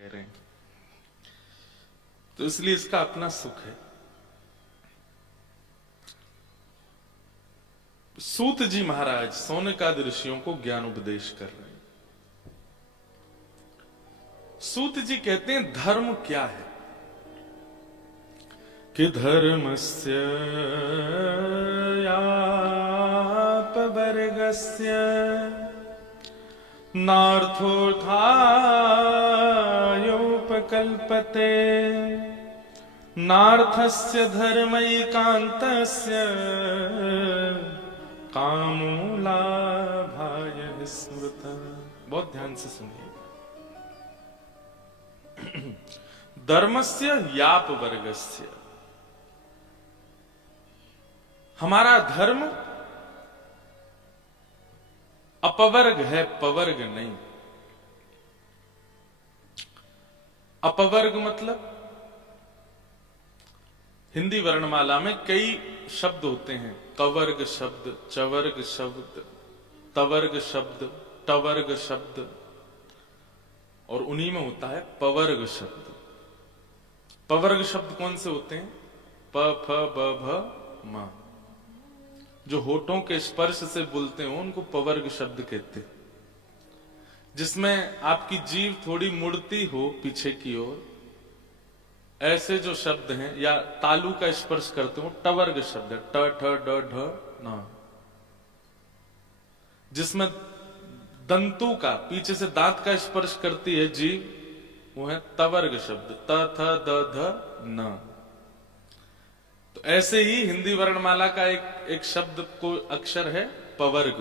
कह रहे हैं, तो इसलिए इसका अपना सुख है। सूत जी महाराज सौनकाद ऋषियों को ज्ञान उपदेश कर रहे हैं। सूत जी कहते हैं धर्म क्या है कि धर्मस्य यापवर्गस्य नार्थोऽर्थायोपकल्पते नार्थस्य धर्मैकान्तस्य कामो लाभाय स्मृतः। बहुत ध्यान से सुनिए। धर्मस्य याप वर्गस्य, हमारा धर्म अपवर्ग है, पवर्ग नहीं। अपवर्ग मतलब हिंदी वर्णमाला में कई शब्द होते हैं। कवर्ग शब्द, चवर्ग शब्द, तवर्ग शब्द, टवर्ग शब्द, और उन्हीं में होता है पवर्ग शब्द। पवर्ग शब्द कौन से होते हैं? प, फ, ब, भ, म। जो होठों के स्पर्श से बोलते हो उनको पवर्ग शब्द कहते हैं। जिसमें आपकी जीभ थोड़ी मुड़ती हो पीछे की ओर, ऐसे जो शब्द हैं, या तालू का स्पर्श करते हो, टवर्ग शब्द है। ट, ठ, ड, ढ, न। जिसमें दंतु का, पीछे से दांत का स्पर्श करती है जीभ, वो है तवर्ग शब्द। त, थ, द, ध, न। तो ऐसे ही हिंदी वर्णमाला का एक शब्द को अक्षर है पवर्ग।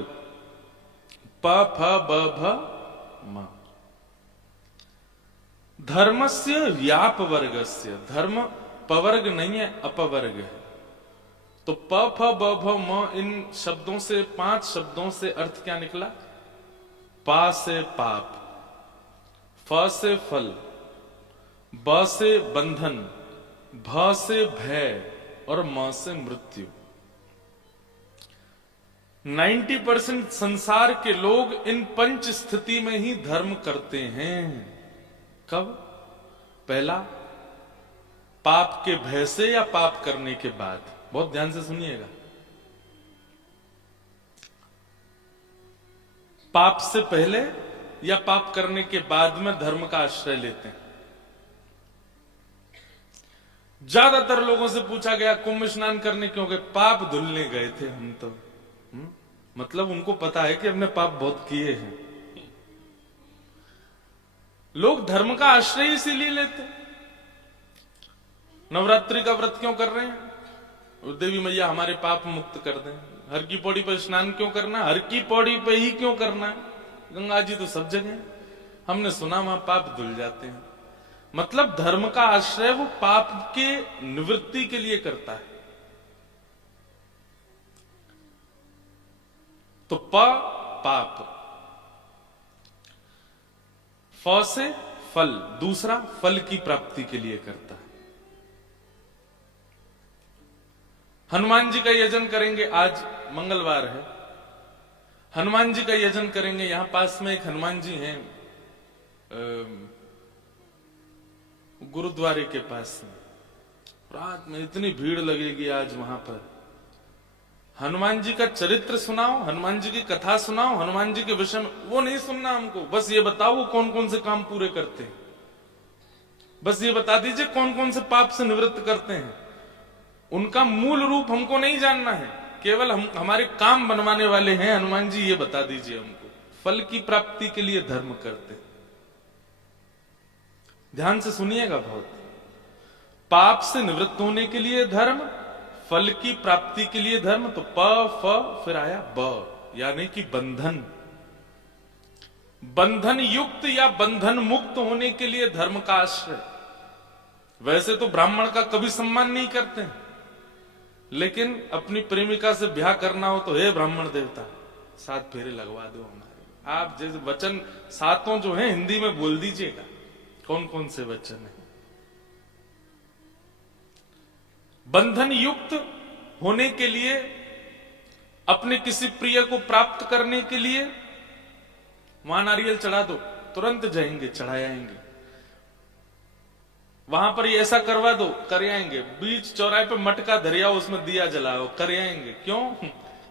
प, फ, ब, भ, म। धर्मस्य व्याप वर्गस्य, धर्म पवर्ग नहीं है, अपवर्ग है। तो प, फ, ब, भ, म, इन शब्दों से, 5 शब्दों से अर्थ क्या निकला? पा से पाप, फ से फल, ब से बंधन, भ से भय और म से मृत्यु। 90% संसार के लोग इन 5 स्थिति में ही धर्म करते हैं। कब? पहला, पाप के भय से या पाप करने के बाद। बहुत ध्यान से सुनिएगा। पाप से पहले या पाप करने के बाद में धर्म का आश्रय लेते हैं। ज्यादातर लोगों से पूछा गया कुंभ स्नान करने क्यों गए? पाप धुलने गए थे हम तो। मतलब उनको पता है कि हमने पाप बहुत किए हैं। लोग धर्म का आश्रय इसीलिए लेते। नवरात्रि का व्रत क्यों कर रहे हैं? देवी मैया हमारे पाप मुक्त कर दें। हर की पौड़ी पर स्नान क्यों करना? हर की पौड़ी पे ही क्यों करना है? गंगा जी तो सब जगह, हमने सुना वहां पाप धुल जाते हैं। मतलब धर्म का आश्रय वो पाप के निवृत्ति के लिए करता है। तो पाप, फ से फल, दूसरा फल की प्राप्ति के लिए करता है। हनुमान जी का यजन करेंगे, आज मंगलवार है, हनुमान जी का यजन करेंगे। यहां पास में एक हनुमान जी हैं, गुरुद्वारे के पास में। रात में इतनी भीड़ लगेगी आज वहां पर। हनुमान जी का चरित्र सुनाओ, हनुमान जी की कथा सुनाओ, हनुमान जी के विषय में, वो नहीं सुनना हमको। बस ये बताओ वो कौन कौन से काम पूरे करते हैं। बस ये बता दीजिए कौन कौन से पाप से निवृत्त करते हैं। उनका मूल रूप हमको नहीं जानना है, केवल हम हमारे काम बनवाने वाले हैं हनुमान जी, ये बता दीजिए हमको। फल की प्राप्ति के लिए धर्म करते। ध्यान से सुनिएगा बहुत। पाप से निवृत्त होने के लिए धर्म, फल की प्राप्ति के लिए धर्म। तो प, फ, फिर आया ब, यानी कि बंधन। बंधन युक्त या बंधन मुक्त होने के लिए धर्म का आश्रय। वैसे तो ब्राह्मण का कभी सम्मान नहीं करते हैं, लेकिन अपनी प्रेमिका से ब्याह करना हो तो हे ब्राह्मण देवता 7 फेरे लगवा दो हमारे। आप जैसे वचन 7 जो हैं हिंदी में बोल दीजिएगा, कौन कौन से वचन है। बंधन युक्त होने के लिए, अपने किसी प्रिय को प्राप्त करने के लिए, वहां नारियल चढ़ा दो, तुरंत जाएंगे, चढ़ाएंगे। वहां पर ये ऐसा करवा दो, कर आएंगे। बीच चौराहे पे मटका धरिया, उसमें दिया जलाओ, कर आएंगे। क्यों?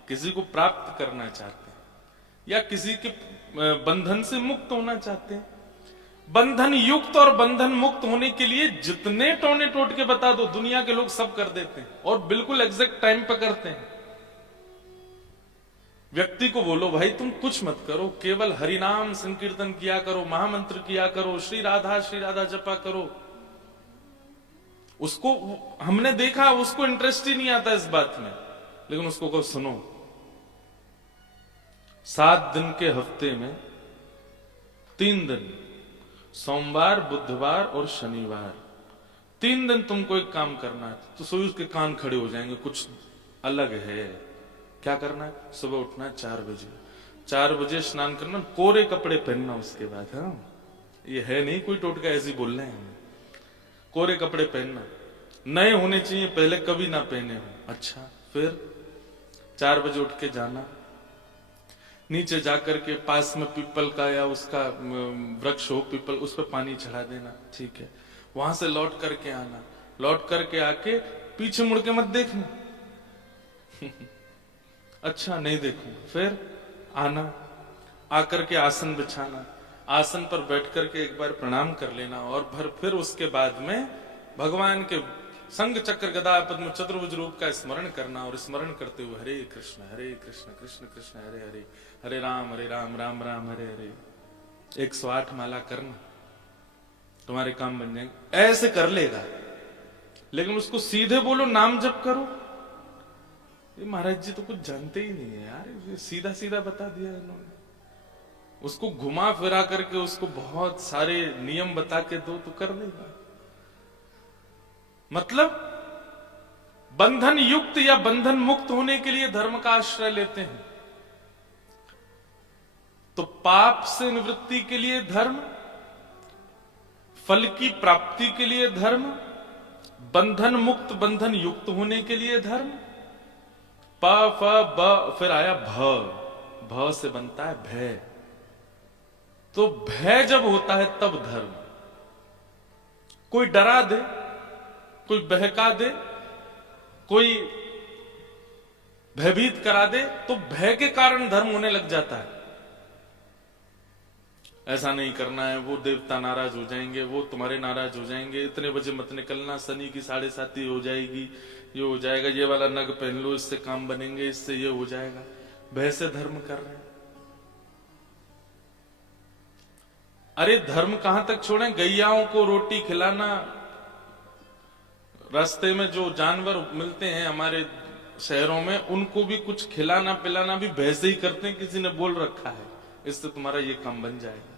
किसी को प्राप्त करना चाहते हैं या किसी के बंधन से मुक्त होना चाहते हैं। बंधन युक्त और बंधन मुक्त होने के लिए जितने टोने टोट के बता दो, दुनिया के लोग सब कर देते हैं और बिल्कुल एग्जैक्ट टाइम पर करते हैं। व्यक्ति को बोलो भाई तुम कुछ मत करो, केवल हरिनाम संकीर्तन किया करो, महामंत्र किया करो, श्री राधा जपा करो। उसको हमने देखा, उसको इंटरेस्ट ही नहीं आता इस बात में, लेकिन उसको कहो सुनो, 7 दिन के हफ्ते में 3 दिन, सोमवार, बुधवार और शनिवार, 3 दिन तुमको एक काम करना है। तो सोई उसके कान खड़े हो जाएंगे, कुछ अलग है। क्या करना है? सुबह उठना है 4 बजे, 4 बजे स्नान करना, कोरे कपड़े पहनना उसके बाद। हाँ, ये है नहीं कोई टोटका ऐसे बोल रहे हैं। कोरे कपड़े पहनना, नए होने चाहिए, पहले कभी ना पहने हो। अच्छा, फिर 4 बजे उठ के जाना, नीचे जाकर के पास में पीपल का या उसका वृक्ष हो पीपल, उस पर पानी चढ़ा देना, ठीक है। वहां से लौट करके आना, लौट करके आके पीछे मुड़ के मत देखना। अच्छा, नहीं देखूंगा। फिर आना, आकर के आसन बिछाना, आसन पर बैठ करके एक बार प्रणाम कर लेना और फिर उसके बाद में भगवान के संग चक्र गदा पद्म चतुर्भुज रूप का स्मरण करना और स्मरण करते हुए हरे कृष्ण कृष्ण कृष्ण हरे हरे, हरे राम राम राम हरे हरे 108 माला करना, तुम्हारे काम बन जाएंगे। ऐसे कर लेगा, लेकिन उसको सीधे बोलो नाम जप करो, ये महाराज जी तो कुछ जानते ही नहीं है यार, सीधा सीधा बता दिया इन्होंने। उसको घुमा फिरा करके उसको बहुत सारे नियम बता के दो तो कर लेगा। मतलब बंधन युक्त या बंधन मुक्त होने के लिए धर्म का आश्रय लेते हैं। तो पाप से निवृत्ति के लिए धर्म, फल की प्राप्ति के लिए धर्म, बंधन मुक्त बंधन युक्त होने के लिए धर्म। प फ ब फिर आया भ, भ से बनता है भय। तो भय जब होता है तब धर्म। कोई डरा दे, कोई बहका दे, कोई भयभीत करा दे, तो भय के कारण धर्म होने लग जाता है। ऐसा नहीं करना है, वो देवता नाराज हो जाएंगे, वो तुम्हारे नाराज हो जाएंगे, इतने बजे मत निकलना, शनि की 7:30 हो जाएगी, ये हो जाएगा, ये वाला नग पहन लो, इससे काम बनेंगे, इससे ये हो जाएगा। भय से धर्म कर रहे हैं। अरे धर्म कहां तक छोड़ें? गैयाओं को रोटी खिलाना, रास्ते में जो जानवर मिलते हैं हमारे शहरों में, उनको भी कुछ खिलाना पिलाना भी भय से ही करते हैं, किसी ने बोल रखा है इससे तुम्हारा ये काम बन जाएगा।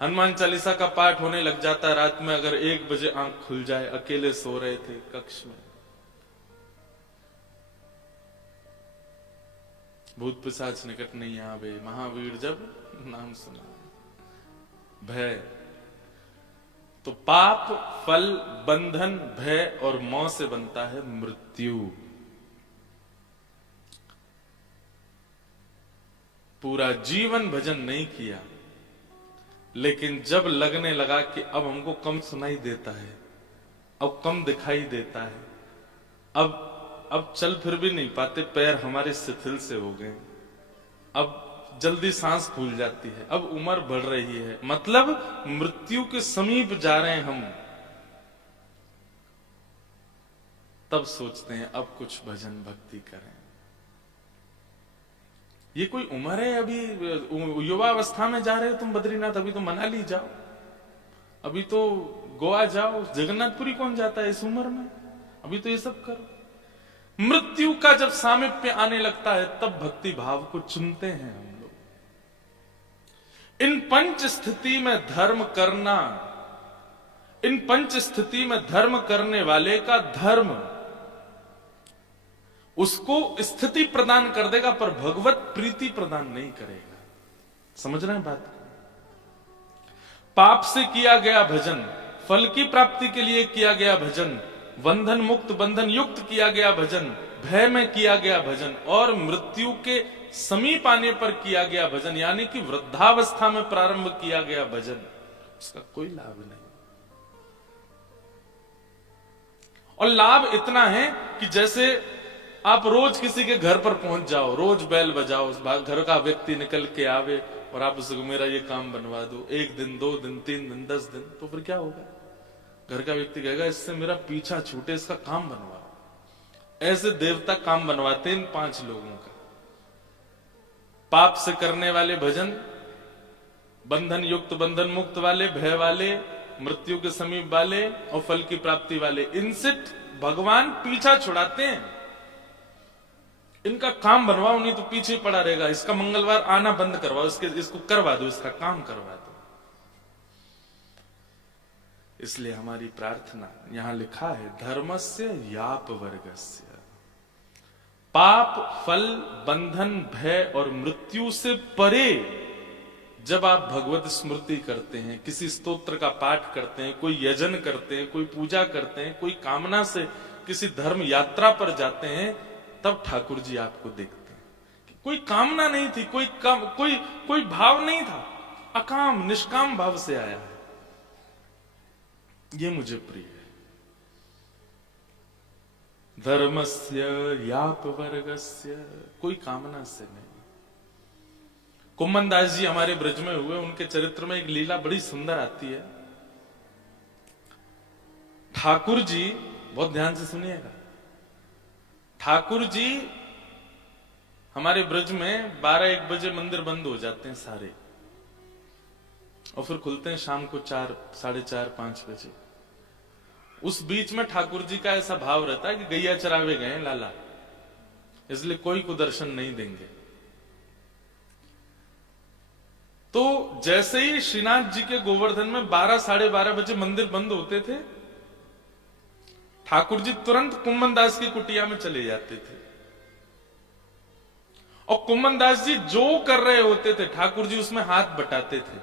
हनुमान चालीसा का पाठ होने लग जाता है रात में, अगर 1 बजे आंख खुल जाए, अकेले सो रहे थे कक्ष में, भूत पिशाच निकट नहीं आवे, महावीर जब नाम सुना। भय तो पाप, फल, बंधन, भय और मौत से बनता है मृत्यु। पूरा जीवन भजन नहीं किया, लेकिन जब लगने लगा कि अब हमको कम सुनाई देता है, अब कम दिखाई देता है, अब चल फिर भी नहीं पाते, पैर हमारे शिथिल से हो गए, अब जल्दी सांस फूल जाती है, अब उम्र बढ़ रही है, मतलब मृत्यु के समीप जा रहे हैं हम, तब सोचते हैं अब कुछ भजन भक्ति करें। ये कोई उम्र है? अभी युवावस्था में जा रहे हो तुम बद्रीनाथ, अभी तो मनाली जाओ, अभी तो गोवा जाओ, जगन्नाथपुरी कौन जाता है इस उम्र में? अभी तो ये सब करो। मृत्यु का जब सामीप्य आने लगता है तब भक्ति भाव को चुनते हैं हम लोग। इन 5 स्थिति में धर्म करना, इन 5 स्थिति में धर्म करने वाले का धर्म उसको स्थिति प्रदान कर देगा, पर भगवत प्रीति प्रदान नहीं करेगा। समझ रहे हैं बात को? पाप से किया गया भजन, फल की प्राप्ति के लिए किया गया भजन, बंधन मुक्त बंधन युक्त किया गया भजन, भय में किया गया भजन, और मृत्यु के समीप आने पर किया गया भजन, यानी कि वृद्धावस्था में प्रारंभ किया गया भजन, उसका कोई लाभ नहीं। और लाभ इतना है कि जैसे आप रोज किसी के घर पर पहुंच जाओ, रोज बैल बजाओ, उस घर का व्यक्ति निकल के आवे और आप उसको मेरा ये काम बनवा दो, 1 दिन 2 दिन 3 दिन 10 दिन, तो फिर क्या होगा? घर का व्यक्ति कहेगा इससे मेरा पीछा छूटे, इसका काम बनवाओ। ऐसे देवता काम बनवाते इन 5 लोगों का। पाप से करने वाले भजन, बंधन युक्त बंधन मुक्त वाले, भय वाले, मृत्यु के समीप वाले और फल की प्राप्ति वाले, इनसे भगवान पीछा छुड़ाते हैं। इनका काम बनवाओ, नहीं तो पीछे पड़ा रहेगा। इसका मंगलवार आना बंद करवाओ, इसको करवा दो, इसका काम करवा दो। इसलिए हमारी प्रार्थना, यहां लिखा है धर्मस्य याप वर्गस्य, पाप फल बंधन भय और मृत्यु से परे जब आप भगवत स्मृति करते हैं, किसी स्तोत्र का पाठ करते हैं, कोई यजन करते हैं, कोई पूजा करते हैं, कोई कामना से किसी धर्म यात्रा पर जाते हैं, तब ठाकुर जी आपको देखते हैं कि कोई कामना नहीं थी, कोई भाव नहीं था, अकाम निष्काम भाव से आया है। ये मुझे प्रिय है। धर्मस्य याप वर्गस्य, कोई कामना से नहीं। कुम्मन दास जी हमारे ब्रज में हुए, उनके चरित्र में एक लीला बड़ी सुंदर आती है। ठाकुर जी, बहुत ध्यान से सुनिएगा, ठाकुर जी हमारे ब्रज में 12-1 बजे मंदिर बंद हो जाते हैं सारे, और फिर खुलते हैं शाम को 4, 4:30, 5 बजे। उस बीच में ठाकुर जी का ऐसा भाव रहता है कि गैया चरावे गए लाला, इसलिए कोई को दर्शन नहीं देंगे। तो जैसे ही श्रीनाथ जी के गोवर्धन में 12, 12:30 बजे मंदिर बंद होते थे, ठाकुर जी तुरंत कुम्मन दास की कुटिया में चले जाते थे। और कुम्मन दास जी जो कर रहे होते थे, ठाकुर जी उसमें हाथ बटाते थे।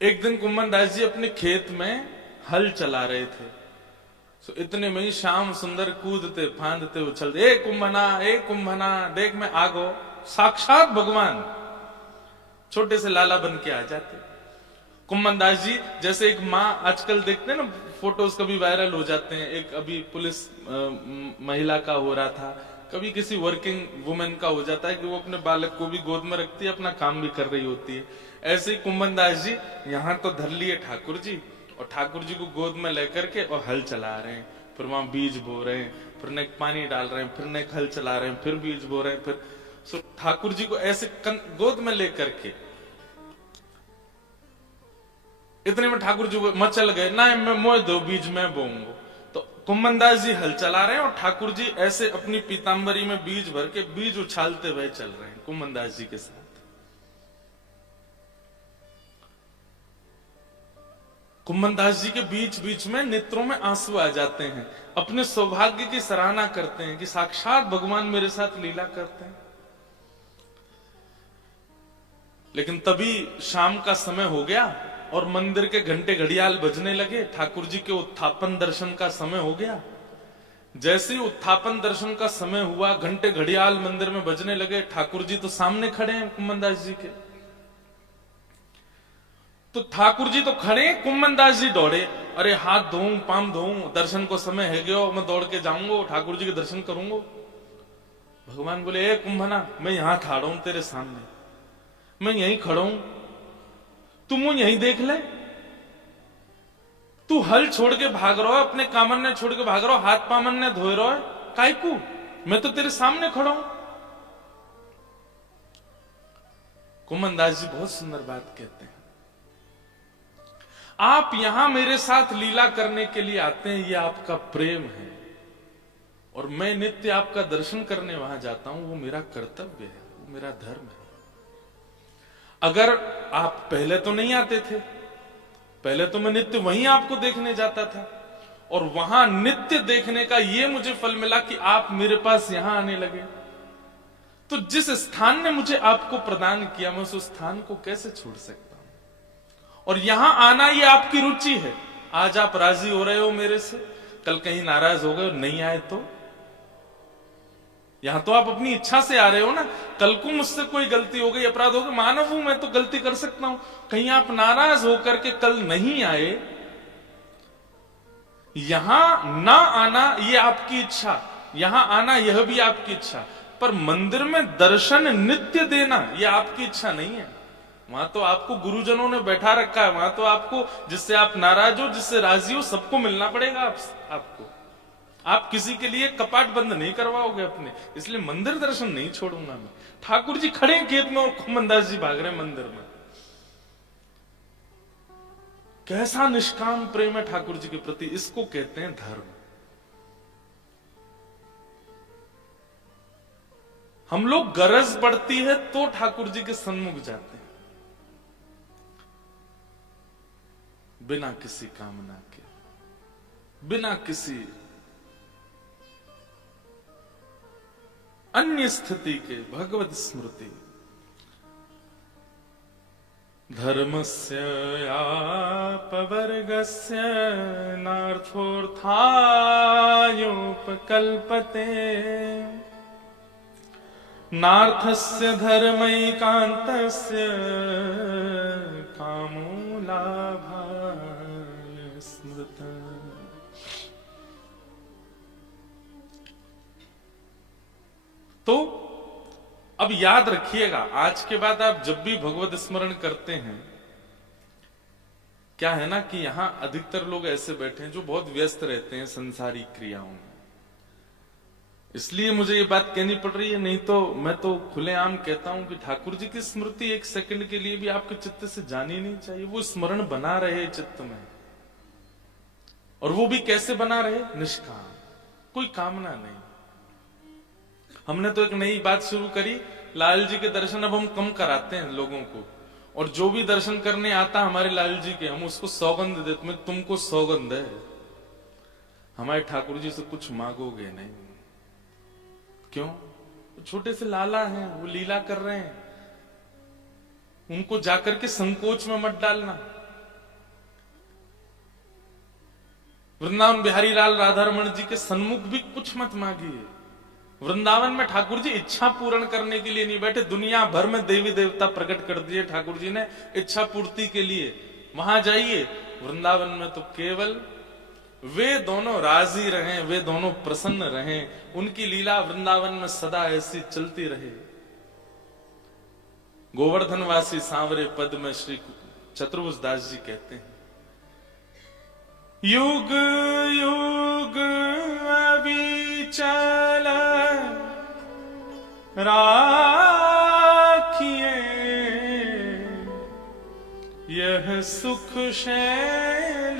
एक दिन कुम्मन दास जी अपने खेत में हल चला रहे थे, तो इतने में ही श्याम सुंदर कूदते फांदते उछलते, ए कुंभना देख मैं आगो, साक्षात भगवान छोटे से लाला बन के आ जाते। कुम्मन दास जी जैसे एक माँ, आजकल देखते हैं ना फोटोज कभी वायरल हो जाते हैं, एक अभी पुलिस महिला का हो रहा था, कभी किसी वर्किंग वुमेन का हो जाता है कि वो अपने बालक को भी गोद में रखती है, अपना काम भी कर रही होती है। ऐसे ही कुम्मन दास जी यहाँ तो धर लिए ठाकुर जी, और ठाकुर जी को गोद में लेकर के और हल चला रहे हैं, फिर वहां बीज बो रहे हैं, फिर न पानी डाल रहे हैं, फिर न हल चला रहे हैं, फिर बीज बो रहे हैं, फिर सो ठाकुर जी को ऐसे गोद में लेकर के, इतने में ठाकुर जी मचल गए, ना मैं मोह दो बीज मैं बोऊंगा। तो कुम्मन दास जी हल चला रहे हैं और ठाकुर जी ऐसे अपनी पीतांबरी में बीज भर के बीज उछालते हुए चल रहे हैं कुम्मन दास जी के साथ। कुम्मन दास जी के बीच बीच में नेत्रों में आंसू आ जाते हैं, अपने सौभाग्य की सराहना करते हैं कि साक्षात भगवान मेरे साथ लीला करते हैं। लेकिन तभी शाम का समय हो गया और मंदिर के घंटे घड़ियाल बजने लगे, ठाकुर जी के उत्थापन दर्शन का समय हो गया। जैसे ही उत्थापन दर्शन का समय हुआ, घंटे घड़ियाल मंदिर में बजने लगे, ठाकुर जी तो सामने खड़े हैं कुम्मन दास जी के। तो ठाकुर जी तो खड़े, कुम्मन दास जी दौड़े, अरे हाथ धोऊं पाम धोऊं, दर्शन को समय है गयो, मैं दौड़ के जाऊंगा ठाकुर जी के दर्शन करूंगा। भगवान बोले, ए कुंभना, मैं यहां खड़ा हूं तेरे सामने, मैं यहीं खड़ा हूं, तू मुझे यहीं देख ले। तू हल छोड़ के भाग रहा है, अपने कामन ने छोड़ के भाग रहा है, हाथ पामन ने धोए रहा है, कायकू मैं तो तेरे सामने खड़ा हूं। कुम्मन दास जी बहुत सुंदर बात कहते हैं, आप यहां मेरे साथ लीला करने के लिए आते हैं, यह आपका प्रेम है, और मैं नित्य आपका दर्शन करने वहां जाता हूं, वो मेरा कर्तव्य है, वो मेरा धर्म है। अगर आप पहले तो नहीं आते थे, पहले तो मैं नित्य वहीं आपको देखने जाता था, और वहां नित्य देखने का ये मुझे फल मिला कि आप मेरे पास यहां आने लगे। तो जिस स्थान ने मुझे आपको प्रदान किया, मैं उस स्थान को कैसे छोड़ सकता हूं। और यहां आना ये आपकी रुचि है। आज आप राजी हो रहे हो मेरे से, कल कहीं नाराज हो गए और नहीं आए तो यहां तो आप अपनी इच्छा से आ रहे हो ना। कल को मुझसे कोई गलती हो गई, अपराध हो गया, मानव हूं मैं तो गलती कर सकता हूं। कहीं आप नाराज होकर के कल नहीं आए, यहां ना आना ये आपकी इच्छा, यहां आना यह भी आपकी इच्छा, पर मंदिर में दर्शन नित्य देना यह आपकी इच्छा नहीं है। वहां तो आपको गुरुजनों ने बैठा रखा है, वहां तो आपको जिससे आप नाराज हो, जिससे राजी हो, सबको मिलना पड़ेगा आपको। आप किसी के लिए कपाट बंद नहीं करवाओगे अपने, इसलिए मंदिर दर्शन नहीं छोड़ूंगा मैं। ठाकुर जी खड़े खेत में और खुमनदास जी भाग रहे मंदिर में। कैसा निष्काम प्रेम है ठाकुर जी के प्रति, इसको कहते हैं धर्म। हम लोग गरज पड़ती है तो ठाकुर जी के सन्मुख जाते हैं, बिना किसी कामना के, बिना किसी अन्य स्थिति के। भगवत स्मृति धर्मस्य अपवर्गस्य नार्थोऽर्थायोपकल्पते, नार्थस्य धर्मैकान्तस्य कामो लाभाय स्मृतः। तो अब याद रखिएगा, आज के बाद आप जब भी भगवत स्मरण करते हैं, क्या है ना कि यहां अधिकतर लोग ऐसे बैठे हैं जो बहुत व्यस्त रहते हैं संसारी क्रियाओं में, इसलिए मुझे ये बात कहनी पड़ रही है। नहीं तो मैं तो खुलेआम कहता हूं कि ठाकुर जी की स्मृति एक सेकंड के लिए भी आपके चित्त से जानी नहीं चाहिए। वो स्मरण बना रहे चित्त में, और वो भी कैसे बना रहे, निष्काम, कोई कामना नहीं। हमने तो एक नई बात शुरू करी, लाल जी के दर्शन अब हम कम कराते हैं लोगों को, और जो भी दर्शन करने आता हमारे लाल जी के, हम उसको सौगंध देते हैं, तुमको सौगंध है, हमारे ठाकुर जी से कुछ मांगोगे नहीं। क्यों? छोटे से लाला हैं, वो लीला कर रहे हैं, उनको जाकर के संकोच में मत डालना। वृंदावन बिहारी लाल राधारमण जी के सन्मुख भी कुछ मत मांगिए। वृंदावन में ठाकुर जी इच्छा पूर्ण करने के लिए नहीं बैठे, दुनिया भर में देवी देवता प्रकट कर दिए ठाकुर जी ने इच्छा पूर्ति के लिए। वहां जाइए, वृंदावन में तो केवल वे दोनों राजी रहें, वे दोनों प्रसन्न रहें, उनकी लीला वृंदावन में सदा ऐसी चलती रहे। गोवर्धनवासी सांवरे पद में श्री चतुर्भुज दास जी कहते हैं, युग युग अविचल राखिए यह सुख शैल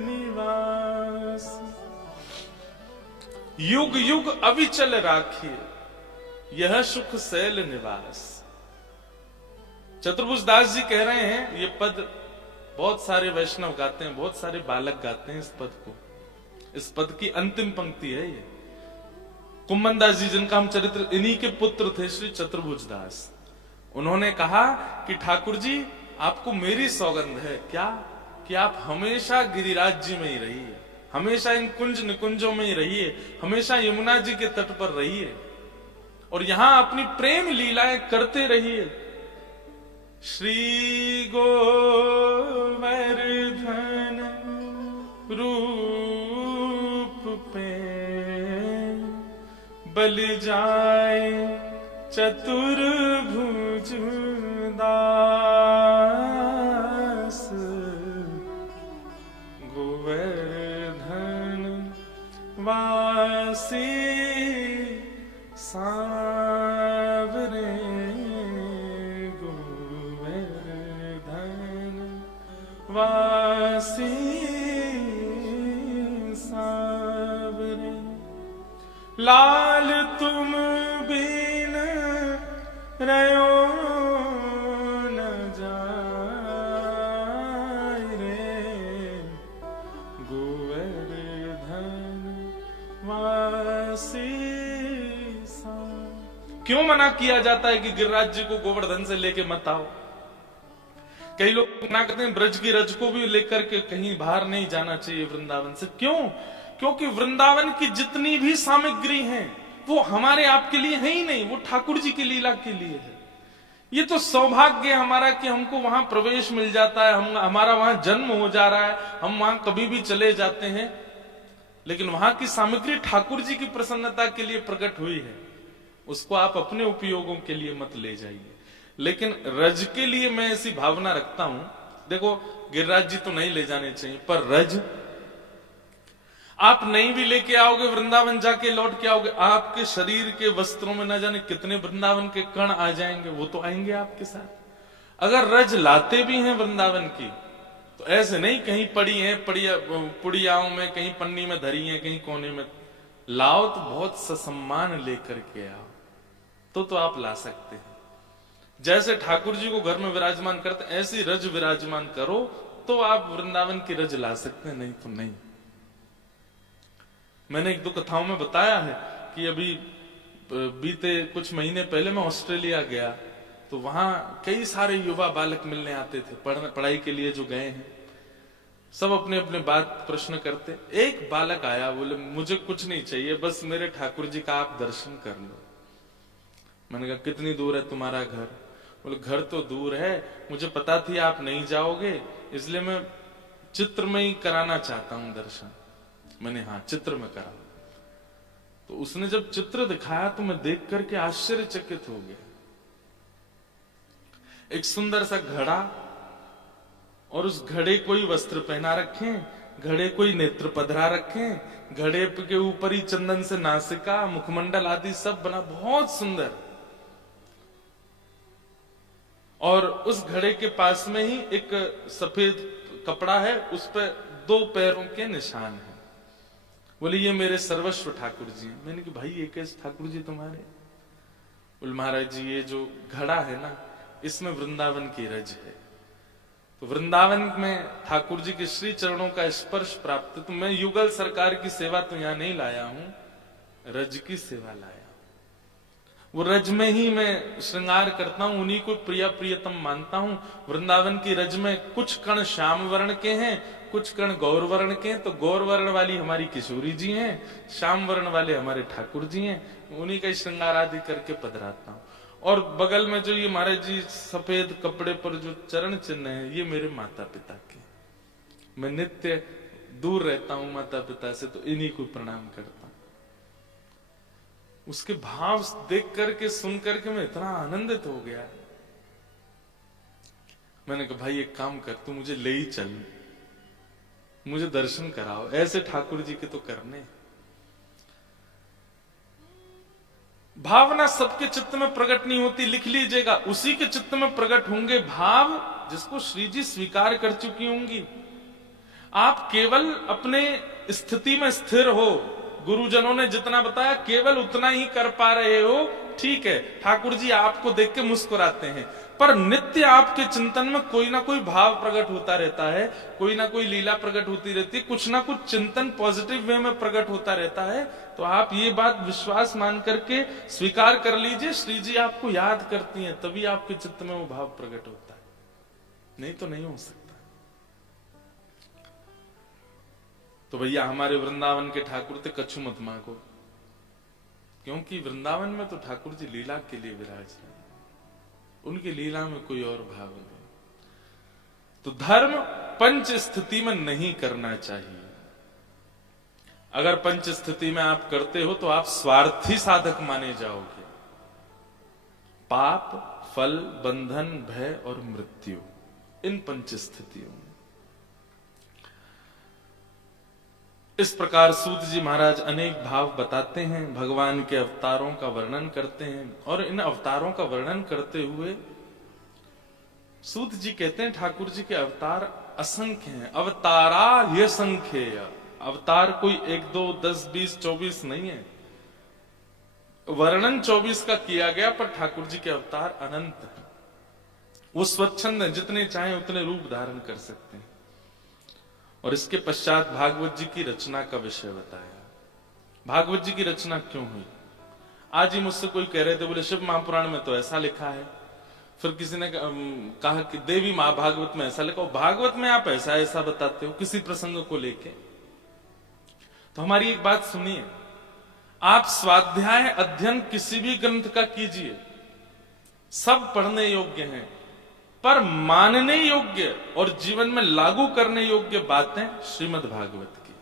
निवास। युग युग अविचल राखिए यह सुख शैल निवास। चतुर्भुज दास जी कह रहे हैं, ये पद बहुत सारे वैष्णव गाते हैं, बहुत सारे बालक गाते हैं इस पद को। इस पद की अंतिम पंक्ति है ये। कुम्मन दास जी, जिनका हम चरित्र, इन्हीं के पुत्र थे श्री चतुर्भुज दास। उन्होंने कहा कि ठाकुर जी आपको मेरी सौगंध है, क्या कि आप हमेशा गिरिराज जी में ही रहिए, हमेशा इन कुंज निकुंजों में ही रहिए, हमेशा यमुना जी के तट पर रहिए, और यहां अपनी प्रेम लीलाएं करते रहिए। श्री गोवर्धन रूप पे बल जाए चतुर्भुज दास, गोवर्धन वासी सांवरे, वासी सांवरे। लाल तुम बिन रयो न जाय रे, गोवर्धन वासी सांवरे। क्यों मना किया जाता है कि गिरिराज जी को गोवर्धन से लेके मत आओ? कई लोग मना करते हैं ब्रज की रज को भी लेकर के कहीं बाहर नहीं जाना चाहिए वृंदावन से। क्यों? क्योंकि वृंदावन की जितनी भी सामग्री हैं वो हमारे आपके लिए है ही नहीं, वो ठाकुर जी की लीला के लिए है। ये तो सौभाग्य हमारा कि हमको वहां प्रवेश मिल जाता है, हमारा वहां जन्म हो जा रहा है, हम वहां कभी भी चले जाते हैं। लेकिन वहां की सामग्री ठाकुर जी की प्रसन्नता के लिए प्रकट हुई है, उसको आप अपने उपयोगों के लिए मत ले जाइए। लेकिन रज के लिए मैं ऐसी भावना रखता हूं, देखो गिरिराज जी तो नहीं ले जाने चाहिए, पर रज आप नहीं भी लेके आओगे, वृंदावन जाके लौट के आओगे, आपके शरीर के वस्त्रों में न जाने कितने वृंदावन के कण आ जाएंगे, वो तो आएंगे आपके साथ। अगर रज लाते भी हैं वृंदावन की, तो ऐसे नहीं कहीं पड़ी है पुड़ियाओं में, कहीं पन्नी में धरी है, कहीं कोने में लाओ, तो बहुत ससम्मान लेकर के आओ, तो आप ला सकते हैं। जैसे ठाकुर जी को घर में विराजमान करते ऐसी रज विराजमान करो, तो आप वृंदावन की रज ला सकते हैं, नहीं तो नहीं। मैंने एक दो कथाओं में बताया है कि अभी बीते कुछ महीने पहले मैं ऑस्ट्रेलिया गया, तो वहां कई सारे युवा बालक मिलने आते थे, पढ़ाई के लिए जो गए हैं, सब अपने अपने बात प्रश्न करते। एक बालक आया, बोले मुझे कुछ नहीं चाहिए, बस मेरे ठाकुर जी का आप दर्शन कर लो। मैंने कहा कितनी दूर है तुम्हारा घर? बोले घर तो दूर है, मुझे पता थी आप नहीं जाओगे, इसलिए मैं चित्र में ही कराना चाहता हूं दर्शन। मैंने हाँ चित्र में करा। तो उसने जब चित्र दिखाया तो मैं देख करके आश्चर्यचकित हो गया। एक सुंदर सा घड़ा, और उस घड़े कोई वस्त्र पहना रखे, घड़े कोई नेत्र पधरा रखे, घड़े के ऊपर ही चंदन से नासिका, मुखमंडल आदि सब बना, बहुत सुंदर। और उस घड़े के पास में ही एक सफेद कपड़ा है, उस पर 2 पैरों के निशान है। बोले ये मेरे सर्वस्व ठाकुर जी। मैंने कहा भाई ये कैसे ठाकुर जी तुम्हारे? बोले महाराज जी ये जो घड़ा है ना, इसमें वृंदावन की रज है, तो वृंदावन में ठाकुर जी के श्री चरणों का स्पर्श प्राप्त, तो मैं युगल सरकार की सेवा तो यहां नहीं लाया हूं, रज की सेवा लाया। वो रज में ही मैं श्रृंगार करता हूं, उन्हीं को प्रिया प्रियतम मानता हूं। वृंदावन की रज में कुछ कण श्याम वर्ण के हैं, कुछ कण गौर वर्ण के हैं, तो गौर वर्ण वाली हमारी किशोरी जी हैं, श्याम वर्ण वाले हमारे ठाकुर जी हैं, उन्हीं का श्रृंगार आदि करके पधराता हूं। और बगल में जो ये महाराज जी सफेद कपड़े पर जो चरण चिन्ह है, ये मेरे माता पिता के। मैं नित्य दूर रहता हूं माता पिता से, तो इन्हीं को प्रणाम करता हूं। उसके भाव देख करके सुन करके मैं इतना आनंदित हो गया। मैंने कहा भाई एक काम कर, तू मुझे ले ही चल, मुझे दर्शन कराओ, ऐसे ठाकुर जी के तो करने। भावना सबके चित्त में प्रकट नहीं होती, लिख लीजिएगा, उसी के चित्त में प्रकट होंगे भाव जिसको श्री जी स्वीकार कर चुकी होंगी। आप केवल अपने स्थिति में स्थिर हो, गुरुजनों ने जितना बताया केवल उतना ही कर पा रहे हो, ठीक है, ठाकुर जी आपको देख के मुस्कुराते हैं, पर नित्य आपके चिंतन में कोई ना कोई भाव प्रकट होता रहता है, कोई ना कोई लीला प्रकट होती रहती है, कुछ ना कुछ चिंतन पॉजिटिव वे में प्रकट होता रहता है। तो आप ये बात विश्वास मान करके स्वीकार कर लीजिए, श्री जी आपको याद करती हैं, तभी आपके चित्त में वो भाव प्रकट होता है, नहीं तो नहीं हो सकता। तो भैया हमारे वृंदावन के ठाकुर थे, कछु मत मांगो, क्योंकि वृंदावन में तो ठाकुर जी लीला के लिए विराज है, उनकी लीला में कोई और भाव नहीं। तो धर्म पंच स्थिति में नहीं करना चाहिए। अगर पंच स्थिति में आप करते हो तो आप स्वार्थी साधक माने जाओगे। पाप, फल, बंधन, भय और मृत्यु, इन पंच स्थितियों में। इस प्रकार सूत जी महाराज अनेक भाव बताते हैं, भगवान के अवतारों का वर्णन करते हैं, और इन अवतारों का वर्णन करते हुए सूत जी कहते हैं ठाकुर जी के अवतार असंख्य हैं, अवतारा ये संख्य। अवतार कोई 1, 2, 10, 20, 24 नहीं है, वर्णन 24 का किया गया, पर ठाकुर जी के अवतार अनंत है। वो स्वच्छंद है, जितने चाहे उतने रूप धारण कर सकते हैं। और इसके पश्चात भागवत जी की रचना का विषय बताया। भागवत जी की रचना क्यों हुई? आज ही मुझसे कोई कह रहे थे, बोले शिव महापुराण में तो ऐसा लिखा है, फिर किसी ने कहा कि देवी महाभागवत में ऐसा लिखा, भागवत में आप ऐसा ऐसा बताते हो किसी प्रसंग को लेके। तो हमारी एक बात सुनिए, आप स्वाध्याय अध्ययन किसी भी ग्रंथ का कीजिए, सब पढ़ने योग्य हैं, पर मानने योग्य और जीवन में लागू करने योग्य बातें श्रीमद् भागवत की।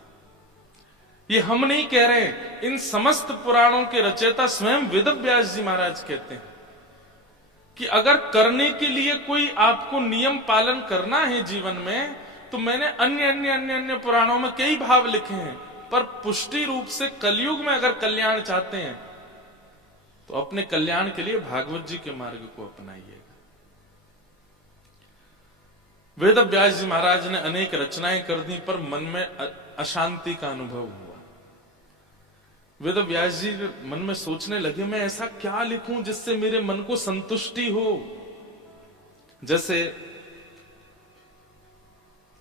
ये हम नहीं कह रहे हैं, इन समस्त पुराणों के रचयिता स्वयं वेद व्यास जी महाराज कहते हैं कि अगर करने के लिए कोई आपको नियम पालन करना है जीवन में, तो मैंने अन्य पुराणों में कई भाव लिखे हैं, पर पुष्टि रूप से कलयुग में अगर कल्याण चाहते हैं तो अपने कल्याण के लिए भागवत जी के मार्ग को अपनाइएगा। वेद व्यास जी महाराज ने अनेक रचनाएं कर दी, पर मन में अशांति का अनुभव हुआ। वेद व्यास जी मन में सोचने लगे, मैं ऐसा क्या लिखूं जिससे मेरे मन को संतुष्टि हो। जैसे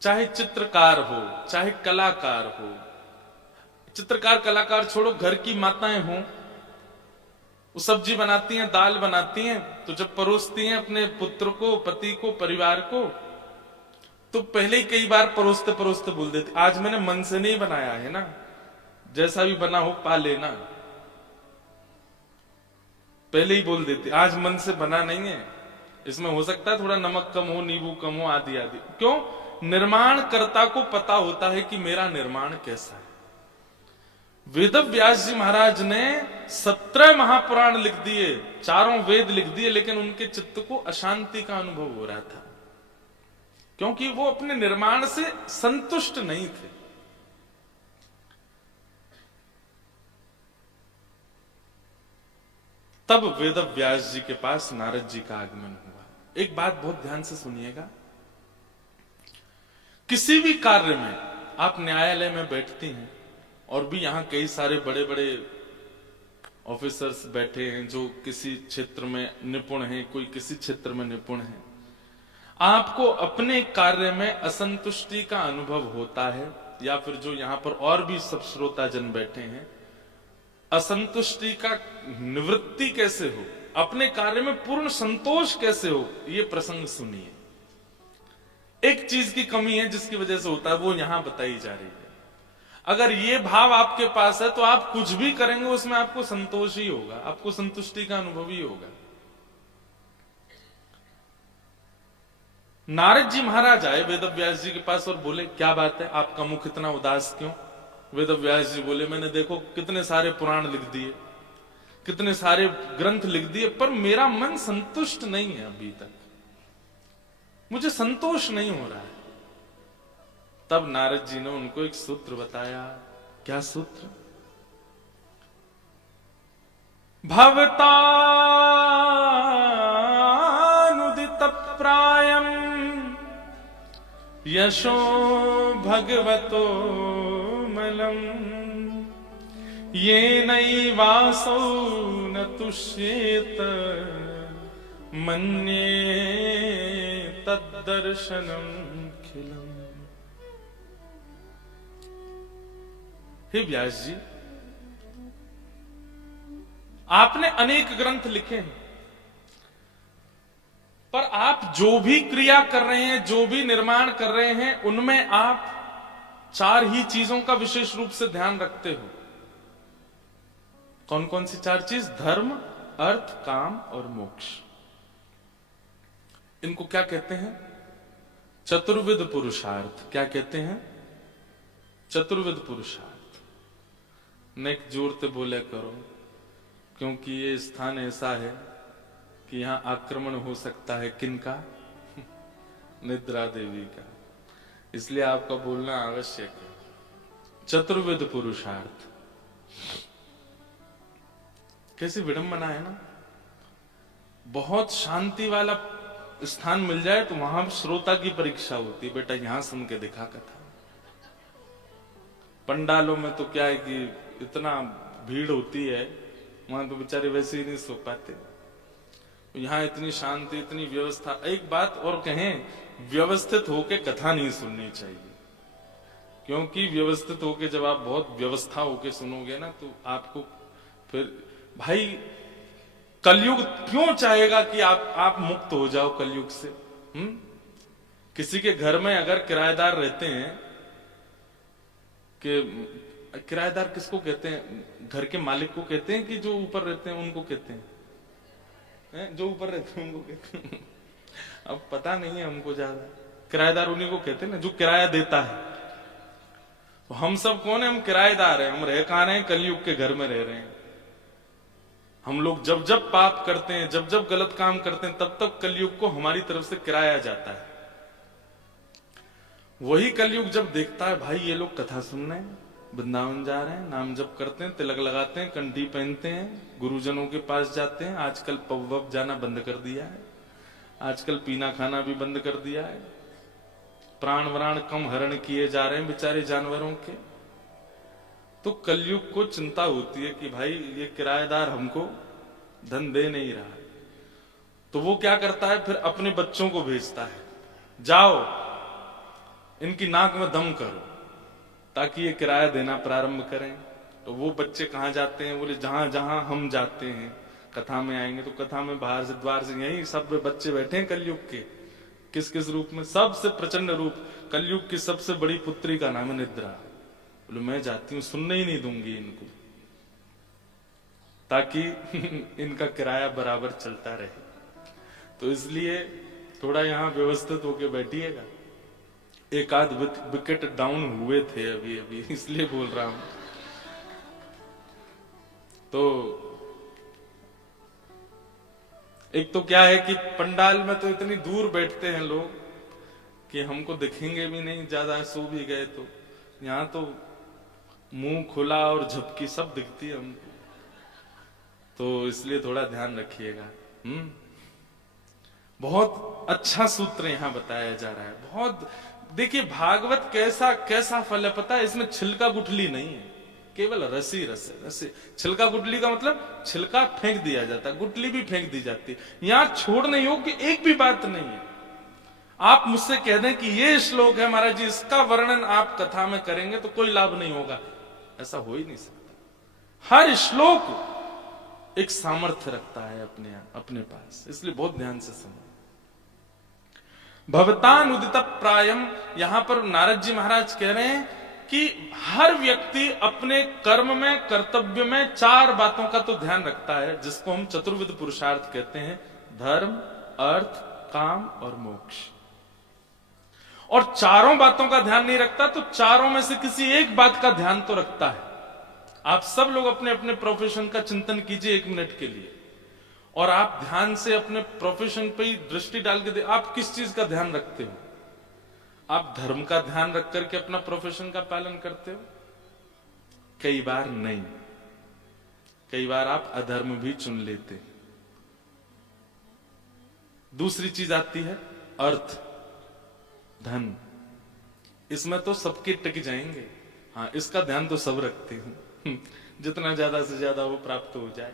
चाहे चित्रकार हो, चाहे कलाकार हो, चित्रकार कलाकार छोड़ो, घर की माताएं हों, वो सब्जी बनाती हैं, दाल बनाती हैं, तो जब परोसती हैं अपने पुत्र को, पति को, परिवार को, तो पहले ही कई बार परोसते परोसते बोल देती, आज मैंने मन से नहीं बनाया है ना, जैसा भी बना हो पा लेना। पहले ही बोल देती, आज मन से बना नहीं है, इसमें हो सकता है थोड़ा नमक कम हो, नींबू कम हो, आदि आदि। क्यों? निर्माणकर्ता को पता होता है कि मेरा निर्माण कैसा है। वेद व्यास जी महाराज ने 17 महापुराण लिख दिए, 4 वेद लिख दिए, लेकिन उनके चित्त को अशांति का अनुभव हो रहा था, क्योंकि वो अपने निर्माण से संतुष्ट नहीं थे। तब वेद व्यास जी के पास नारद जी का आगमन हुआ। एक बात बहुत ध्यान से सुनिएगा, किसी भी कार्य में आप न्यायालय में बैठती हैं, और भी यहां कई सारे बड़े बड़े ऑफिसर्स बैठे हैं जो किसी क्षेत्र में निपुण हैं, कोई किसी क्षेत्र में निपुण है। आपको अपने कार्य में असंतुष्टि का अनुभव होता है, या फिर जो यहां पर और भी सब श्रोताजन बैठे हैं, असंतुष्टि का निवृत्ति कैसे हो, अपने कार्य में पूर्ण संतोष कैसे हो, ये प्रसंग सुनिए। एक चीज की कमी है जिसकी वजह से होता है, वो यहां बताई जा रही है। अगर ये भाव आपके पास है तो आप कुछ भी करेंगे उसमें आपको संतोष ही होगा, आपको संतुष्टि का अनुभव ही होगा। नारद जी महाराज आए वेद व्यास जी के पास और बोले, क्या बात है, आपका मुख इतना उदास क्यों? वेद व्यास जी बोले, मैंने देखो कितने सारे पुराण लिख दिए, कितने सारे ग्रंथ लिख दिए, पर मेरा मन संतुष्ट नहीं है, अभी तक मुझे संतोष नहीं हो रहा है। तब नारद जी ने उनको एक सूत्र बताया। क्या सूत्र? भवतानुदित प्रायम यशो भगवतो मलम ये नैवासौ न तुष्येत मन्ये तद्दर्शनम खिलम। हे व्यास जी, आपने अनेक ग्रंथ लिखे हैं, पर आप जो भी क्रिया कर रहे हैं, जो भी निर्माण कर रहे हैं, उनमें आप 4 ही चीजों का विशेष रूप से ध्यान रखते हो। कौन कौन सी 4 चीज? धर्म, अर्थ, काम और मोक्ष। इनको क्या कहते हैं? चतुर्विध पुरुषार्थ। क्या कहते हैं? चतुर्विध पुरुषार्थ। नेक जोर से बोले करो, क्योंकि ये स्थान ऐसा है कि यहां आक्रमण हो सकता है। किनका? निद्रा देवी का। इसलिए आपका बोलना आवश्यक है। चतुर्विध पुरुषार्थ। कैसी विडंबना है ना। बहुत शांति वाला स्थान मिल जाए तो वहां श्रोता की परीक्षा होती है, बेटा यहां सुन के दिखा कथा। पंडालों में तो क्या है कि इतना भीड़ होती है, वहां तो बेचारे वैसे ही नहीं सो पाते। यहां इतनी शांति, इतनी व्यवस्था। एक बात और कहें, व्यवस्थित होके कथा नहीं सुननी चाहिए, क्योंकि व्यवस्थित होके जब आप बहुत व्यवस्था होके सुनोगे ना, तो आपको फिर भाई कलयुग क्यों चाहेगा कि आप मुक्त हो जाओ कलयुग से? किसी के घर में अगर किराएदार रहते हैं कि किराएदार किसको कहते हैं? घर के मालिक को कहते हैं कि जो ऊपर रहते हैं उनको कहते हैं? जो ऊपर रहते हैं उनको कहते हैं। अब पता नहीं है हमको ज्यादा। किराएदार उन्हीं को कहते हैं ना जो किराया देता है। तो हम सब कौन है? हम किराएदार हैं। हम रह कहां रहे हैं? कलयुग के घर में रह रहे हैं। हम लोग जब जब पाप करते हैं, जब जब गलत काम करते हैं, तब तक कलयुग को हमारी तरफ से किराया जाता है। वही कलयुग जब देखता है भाई ये लोग कथा सुन रहे हैं, वृंदावन जा रहे हैं, नाम जप करते हैं, तिलक लगाते हैं, कंठी पहनते हैं, गुरुजनों के पास जाते हैं, आजकल पब वब जाना बंद कर दिया है, आजकल पीना खाना भी बंद कर दिया है, प्राण वराण कम हरण किए जा रहे हैं बेचारे जानवरों के। तो कलयुग को चिंता होती है कि भाई ये किराएदार हमको धन दे नहीं रहा। तो वो क्या करता है? फिर अपने बच्चों को भेजता है, जाओ इनकी नाक में दम करो ताकि ये किराया देना प्रारंभ करें। तो वो बच्चे कहां जाते हैं? बोले जहां जहां हम जाते हैं। कथा में आएंगे तो कथा में बाहर से द्वार से यही सब बच्चे बैठे हैं कलयुग के। किस किस रूप में? सबसे प्रचंड रूप कलयुग की सबसे बड़ी पुत्री का नाम है निद्रा। बोले मैं जाती हूं, सुनने ही नहीं दूंगी इनको, ताकि इनका किराया बराबर चलता रहे। तो इसलिए थोड़ा यहां व्यवस्थित होके बैठिएगा। एक आध विकेट डाउन हुए थे अभी अभी, इसलिए बोल रहा हूं। तो एक तो क्या है कि पंडाल में तो इतनी दूर बैठते हैं लोग कि हमको दिखेंगे भी नहीं, ज्यादा सो भी गए तो। यहां तो मुंह खुला और झपकी सब दिखती है हमको। तो इसलिए थोड़ा ध्यान रखिएगा। बहुत अच्छा सूत्र यहां बताया जा रहा है। बहुत देखिए भागवत कैसा कैसा फल है पता है? इसमें छिलका गुठली नहीं है, केवल रसी रस है। रसी छिलका गुठली का मतलब छिलका फेंक दिया जाता है, गुठली भी फेंक दी जाती है। यहां छोड़ने योग्य एक भी बात नहीं है। आप मुझसे कह दें कि ये श्लोक है महाराज जी, इसका वर्णन आप कथा में करेंगे तो कोई लाभ नहीं होगा, ऐसा हो ही नहीं सकता। हर श्लोक एक सामर्थ्य रखता है अपने पास, इसलिए बहुत ध्यान से सुनो। भवतानुदित प्रायम, यहां पर नारद जी महाराज कह रहे हैं कि हर व्यक्ति अपने कर्म में, कर्तव्य में 4 बातों का तो ध्यान रखता है, जिसको हम चतुर्विध पुरुषार्थ कहते हैं। धर्म, अर्थ, काम और मोक्ष। और चारों बातों का ध्यान नहीं रखता तो चारों में से किसी एक बात का ध्यान तो रखता है। आप सब लोग अपने अपने प्रोफेशन का चिंतन कीजिए 1 मिनट के लिए, और आप ध्यान से अपने प्रोफेशन पे ही दृष्टि डाल के आप किस चीज का ध्यान रखते हो? आप धर्म का ध्यान रख करके अपना प्रोफेशन का पालन करते हो? कई बार नहीं, कई बार आप अधर्म भी चुन लेते हैं। दूसरी चीज आती है अर्थ, धन। इसमें तो सबके टिक जाएंगे। हाँ, इसका ध्यान तो सब रखते हैं, जितना ज्यादा से ज्यादा वो प्राप्त हो जाए।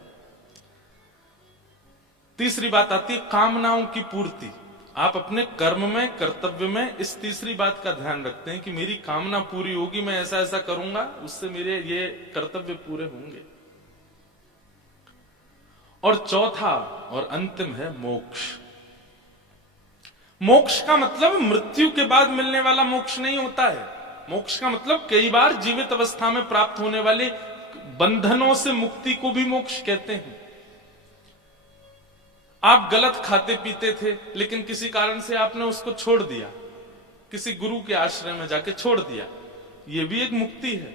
तीसरी बात आती है कामनाओं की पूर्ति। आप अपने कर्म में, कर्तव्य में इस तीसरी बात का ध्यान रखते हैं कि मेरी कामना पूरी होगी, मैं ऐसा ऐसा करूंगा, उससे मेरे ये कर्तव्य पूरे होंगे। और चौथा और अंतिम है मोक्ष। मोक्ष का मतलब मृत्यु के बाद मिलने वाला मोक्ष नहीं होता है। मोक्ष का मतलब कई बार जीवित अवस्था में प्राप्त होने वाले बंधनों से मुक्ति को भी मोक्ष कहते हैं। आप गलत खाते पीते थे, लेकिन किसी कारण से आपने उसको छोड़ दिया, किसी गुरु के आश्रय में जाके छोड़ दिया, यह भी एक मुक्ति है।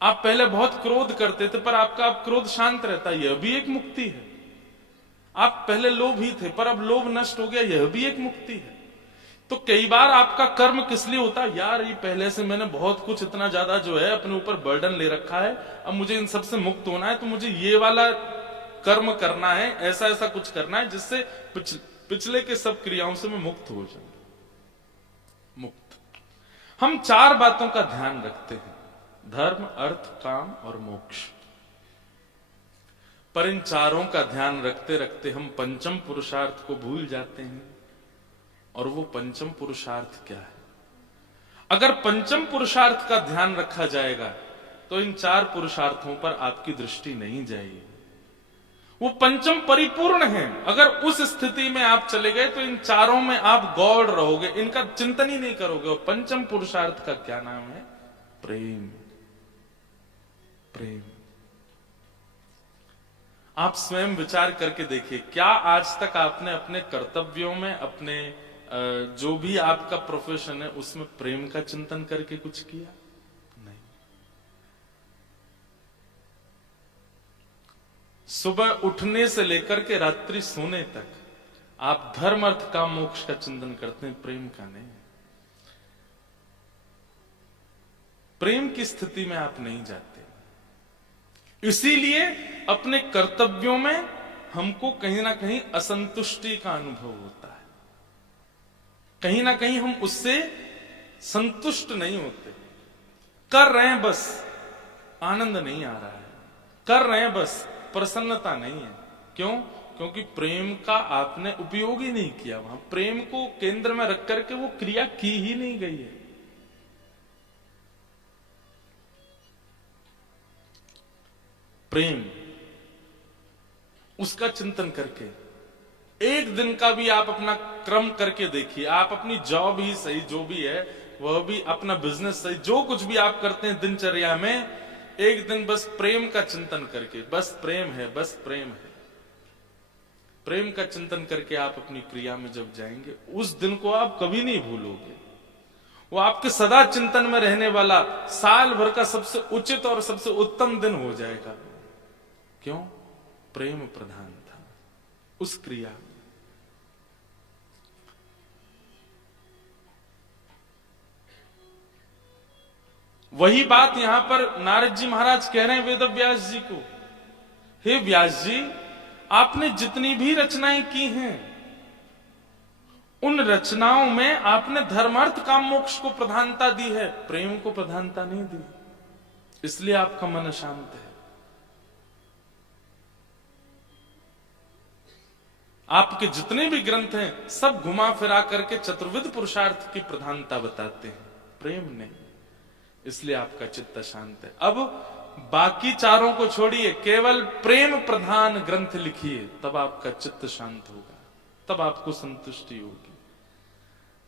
आप पहले बहुत क्रोध करते थे पर आपका अब क्रोध शांत रहता, यह भी एक मुक्ति है। आप पहले लोभी थे पर अब लोभ नष्ट हो गया, यह भी एक मुक्ति है। तो कई बार आपका कर्म किस लिए होता है? यार ये पहले से मैंने बहुत कुछ इतना ज्यादा जो है अपने ऊपर बर्डन ले रखा है, अब मुझे इन सब से मुक्त होना है, तो मुझे ये वाला कर्म करना है, ऐसा ऐसा कुछ करना है जिससे पिछले के सब क्रियाओं से मैं मुक्त हो जाऊं। मुक्त। हम 4 बातों का ध्यान रखते हैं, धर्म, अर्थ, काम और मोक्ष। पर इन चारों का ध्यान रखते रखते हम पंचम पुरुषार्थ को भूल जाते हैं। और वो पंचम पुरुषार्थ क्या है? अगर पंचम पुरुषार्थ का ध्यान रखा जाएगा तो इन 4 पुरुषार्थों पर आपकी दृष्टि नहीं जाएगी। वो पंचम परिपूर्ण है। अगर उस स्थिति में आप चले गए तो इन चारों में आप गौड़ रहोगे, इनका चिंतन ही नहीं करोगे। और पंचम पुरुषार्थ का क्या नाम है? प्रेम। प्रेम। आप स्वयं विचार करके देखिए, क्या आज तक आपने अपने कर्तव्यों में, अपने जो भी आपका प्रोफेशन है उसमें प्रेम का चिंतन करके कुछ किया? नहीं। सुबह उठने से लेकर के रात्रि सोने तक आप धर्म अर्थ काम मोक्ष का चिंतन करते हैं, प्रेम का नहीं। प्रेम की स्थिति में आप नहीं जाते। इसीलिए अपने कर्तव्यों में हमको कहीं ना कहीं असंतुष्टि का अनुभव होता है, कहीं ना कहीं हम उससे संतुष्ट नहीं होते। कर रहे हैं बस, आनंद नहीं आ रहा है, कर रहे हैं बस, प्रसन्नता नहीं है। क्यों? क्योंकि प्रेम का आपने उपयोग ही नहीं किया। वहां प्रेम को केंद्र में रख करके वो क्रिया की ही नहीं गई है। प्रेम, उसका चिंतन करके एक दिन का भी आप अपना क्रम करके देखिए। आप अपनी जॉब ही सही, जो भी है वह भी, अपना बिजनेस सही, जो कुछ भी आप करते हैं दिनचर्या में, एक दिन बस प्रेम का चिंतन करके, बस प्रेम है, बस प्रेम है, प्रेम का चिंतन करके आप अपनी क्रिया में जब जाएंगे, उस दिन को आप कभी नहीं भूलोगे। वो आपके सदा चिंतन में रहने वाला साल भर का सबसे उचित और सबसे उत्तम दिन हो जाएगा। क्यों? प्रेम प्रधान था उस क्रिया में। वही बात यहां पर नारद जी महाराज कह रहे हैं वेद व्यास जी को, हे व्यास जी, आपने जितनी भी रचनाएं की हैं, उन रचनाओं में आपने धर्मार्थ काम मोक्ष को प्रधानता दी है, प्रेम को प्रधानता नहीं दी। इसलिए आपका मन अशांत है। आपके जितने भी ग्रंथ हैं सब घुमा फिरा करके चतुर्विध पुरुषार्थ की प्रधानता बताते हैं, प्रेम नहीं। इसलिए आपका चित्त अशांत है। अब बाकी चारों को छोड़िए, केवल प्रेम प्रधान ग्रंथ लिखिए, तब आपका चित्त शांत होगा, तब आपको संतुष्टि होगी।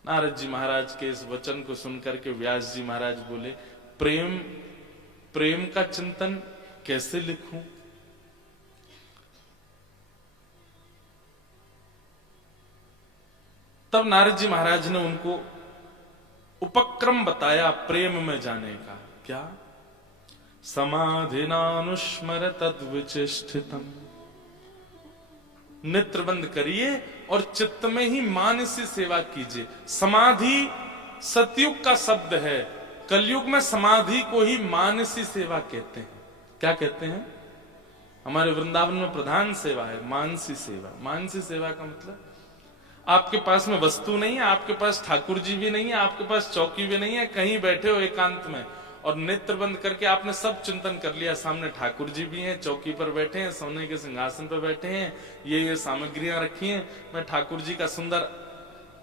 नारद जी महाराज के इस वचन को सुनकर के व्यास जी महाराज बोले, प्रेम का चिंतन कैसे लिखूं? तब नारद जी महाराज ने उनको उपक्रम बताया प्रेम में जाने का। क्या? समाधिनानुस्मर तद्विचेष्टितम्। नेत्र बंद करिए और चित्त में ही मानसी सेवा कीजिए। समाधि सतयुग का शब्द है, कलयुग में समाधि को ही मानसी सेवा कहते हैं। क्या कहते हैं? हमारे वृंदावन में प्रधान सेवा है मानसी सेवा। मानसी सेवा का मतलब, आपके पास में वस्तु नहीं है, आपके पास ठाकुर जी भी नहीं है, आपके पास चौकी भी नहीं है, कहीं बैठे हो एकांत में और नेत्र बंद करके आपने सब चिंतन कर लिया, सामने ठाकुर जी भी हैं, चौकी पर बैठे हैं, सोने के सिंहासन पर बैठे हैं, ये सामग्रियां रखी हैं, मैं ठाकुर जी का सुंदर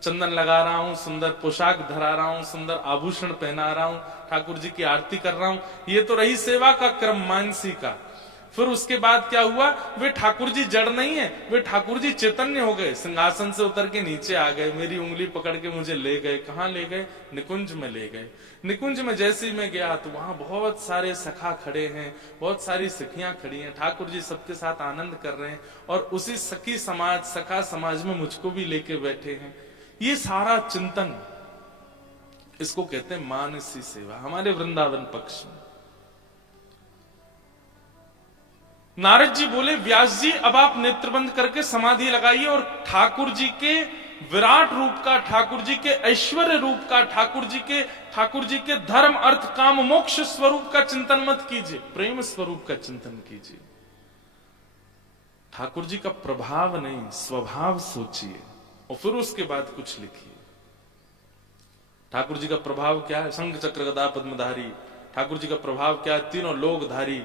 चंदन लगा रहा हूं, सुंदर पोशाक धरा रहा हूं, सुंदर आभूषण पहना रहा हूं, ठाकुर जी की आरती कर रहा हूं। ये तो रही सेवा का क्रम मानसी का। फिर उसके बाद क्या हुआ? वे ठाकुर जी जड़ नहीं है, वे ठाकुर जी चैतन्य हो गए, सिंहासन से उतर के नीचे आ गए, मेरी उंगली पकड़ के मुझे ले गए। कहां ले गए? निकुंज में ले गए। निकुंज में जैसे ही मैं गया तो वहां बहुत सारे सखा खड़े हैं, बहुत सारी सखियां खड़ी हैं, ठाकुर जी सबके साथ आनंद कर रहे हैं और उसी सखी समाज, सखा समाज में मुझको भी लेके बैठे हैं। ये सारा चिंतन, इसको कहते हैं मानसी सेवा हमारे वृंदावन पक्ष में। नारद जी बोले, व्यास जी अब आप नेत्रबंद करके समाधि लगाइए और ठाकुर जी के विराट रूप का, ठाकुर जी के ऐश्वर्य रूप का, ठाकुर जी के धर्म अर्थ काम मोक्ष स्वरूप का चिंतन मत कीजिए, प्रेम स्वरूप का चिंतन कीजिए। ठाकुर जी का प्रभाव नहीं, स्वभाव सोचिए और फिर उसके बाद कुछ लिखिए। ठाकुर जी का प्रभाव क्या है? शंख चक्र गदा पद्मधारी। ठाकुर जी का प्रभाव क्या है? तीनों लोकधारी।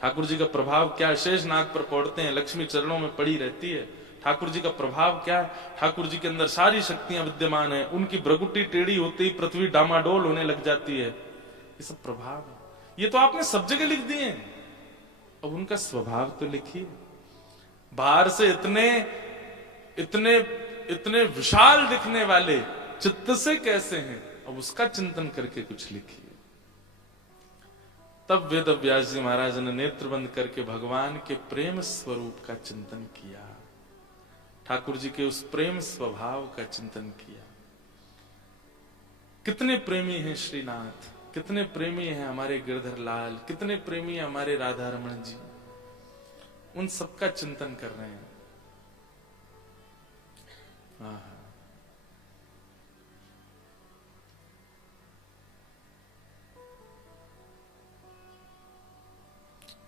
ठाकुर जी का प्रभाव क्या है? शेष नाग पर पौड़ते हैं, लक्ष्मी चरणों में पड़ी रहती है। ठाकुर जी का प्रभाव क्या है? ठाकुर जी के अंदर सारी शक्तियां विद्यमान है, उनकी भ्रगुटी टेढ़ी होते ही पृथ्वी डामाडोल होने लग जाती है। ये सब प्रभाव है। ये तो आपने सब जगह लिख दिए, अब उनका स्वभाव तो लिखिए। बाहर से इतने विशाल दिखने वाले चित्त से कैसे हैं, अब उसका चिंतन करके कुछ लिखिए। तब वेद व्यास जी महाराज ने नेत्र बंद करके भगवान के प्रेम स्वरूप का चिंतन किया, ठाकुर जी के उस प्रेम स्वभाव का चिंतन किया। कितने प्रेमी हैं श्रीनाथ, कितने प्रेमी हैं हमारे गिरधर लाल, कितने प्रेमी हैं हमारे राधा रमण जी, उन सबका चिंतन कर रहे हैं।